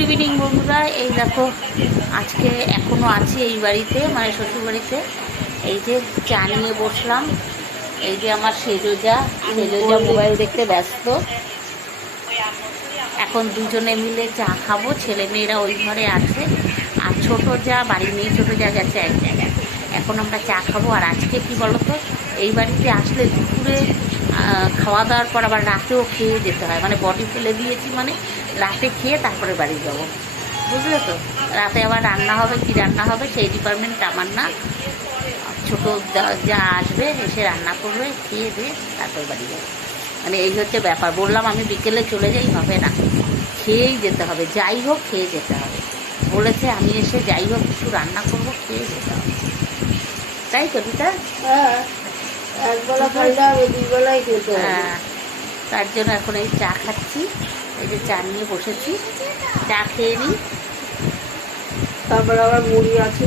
Good evening বন্ধুরা। এই দেখো, আজকে এখনও আছি এই বাড়িতে মানে শ্বশুর বাড়িতে এই যে চা নিয়ে বসলাম। এই যে আমার সেজোজা সেজোজা মোবাইল দেখতে ব্যস্ত। এখন দুজনে মিলে চা খাব। ছেলে মেয়েরা ওই ঘরে আছে। আর ছোট যা বাড়ি নিয়ে ছোটো যা গেছে এক জায়গায়। এখন আমরা চা খাব, আর আজকে কি বলতো, এই বাড়িতে আসলে দুপুরে খাওয়া দাওয়ার পর আবার রাতেও খেয়ে যেতে হয়। মানে বডি ফেলে দিয়েছি মানে রাতে খেয়ে তারপরে বাড়ি যাব। বুঝলে তো? রাতে আবার রান্না হবে, কি রান্না হবে সেই ডিপার্টমেন্ট আমার না। ছোট যা- যা আসবে এসে রান্না করবে, খেয়ে দিয়ে তারপর বাড়ি যাবে। মানে এই হচ্ছে ব্যাপার। বললাম আমি বিকেলে চলে যাই, হবে না। খেয়েই যেতে হবে। যাই হোক, খেয়ে যেতে হবে। বলেছে আমি এসে যাই হোক, কিছু রান্না করব, খেয়ে যেতে হবে। তাই তো হ্যাঁ হ্যাঁ তার জন্য এখন এই চা খাচ্ছি এই যে চা নিয়ে বসেছি। চা খেয়ে নিই তারপরে আবার মুড়ি আছে।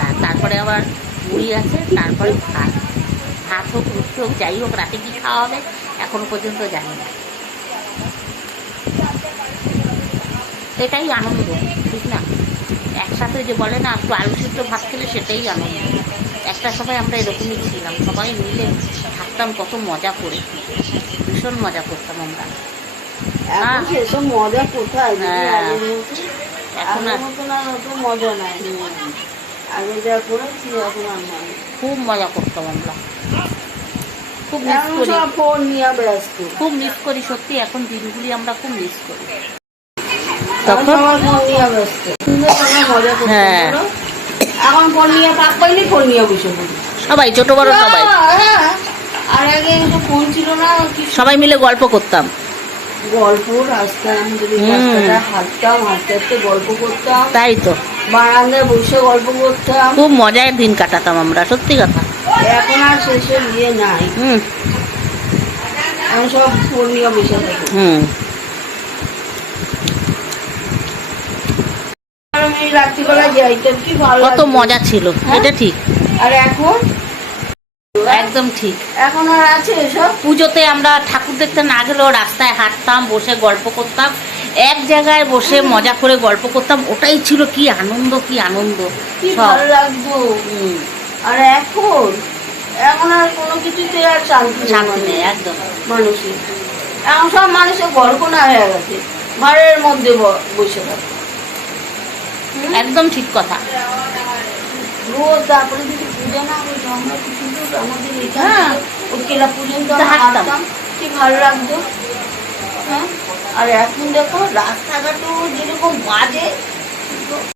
আর তারপরে আবার মুড়ি আছে তারপরে ভাত। ভাত হোক রুটি হোক যাই হোক রাতে কি খাওয়া হবে এখনও পর্যন্ত জানি না। এটাই আনন্দ ঠিক না? একসাথে যে বলে না একটু আলু সিদ্ধ ভাত খেলে সেটাই আনন্দ। একটা সময় আমরা এরকমই ছিলাম সবাই মিলে থাকতাম কত মজা করে ভীষণ মজা করতাম আমরা। হ্যাঁ। সেসব মজা কোথায়? দিদি? হ্যাঁ। আগের মতো এখন আগের আর মতন আর অত মজা নাই। আগে যা করেছি এখন আর খুব মজা করতাম আমরা। খুব মিস করি। ফোন নিয়ে ব্যস্ত। খুব মিস করি সত্যি এখন দিনগুলি আমরা খুব মিস করি। তখন? মজা হ্যাঁ। এখন ফোন নিয়ে পাক পাইলে ফোন নিয়ে বসে পড়ি। সবাই ছোট বড় সবাই। আর আগে তো ফোন ছিল না সবাই মিলে গল্প করতাম। গল্প রাস্তায় আমি যদি হুম। রাস্তাটা হাঁটতাম হাঁটতে হাঁটতে গল্প করতাম। তাই তো। বারান্দায় বসে গল্প করতাম। খুব মজায় দিন কাটাতাম আমরা সত্যি কথা। এখন আর সেসব ইয়ে নাই। হুম। এখন সব ফোন নিয়ে বসে থাকে। হুম। আর রাত্রিবেলা যাইতাম কি ভালো কত মজা ছিল হ্যাঁ? এটা ঠিক। আর এখন? একদম ঠিক। এখন আর আছে এসব? পুজোতে আমরা ঠাকুর দেখতে না গেলেও রাস্তায় হাঁটতাম বসে গল্প করতাম। এক জায়গায় বসে মজা করে গল্প করতাম ওটাই ছিল কি আনন্দ কি আনন্দ। ভালো লাগতো আর এখন? এখন আর কোনো কিছুতে আর শান্তি নেই শান্তি নেই একদম। মানুষের। এখন সব মানুষের গল্পনা হয়ে গেছে। ঘরের মধ্যে বসে থাকে? একদম ঠিক কথা। হ্যাঁ। ভালো লাগতো। হ্যাঁ। আর এখন দেখো রাস্তাঘাটও যেরকম বাজে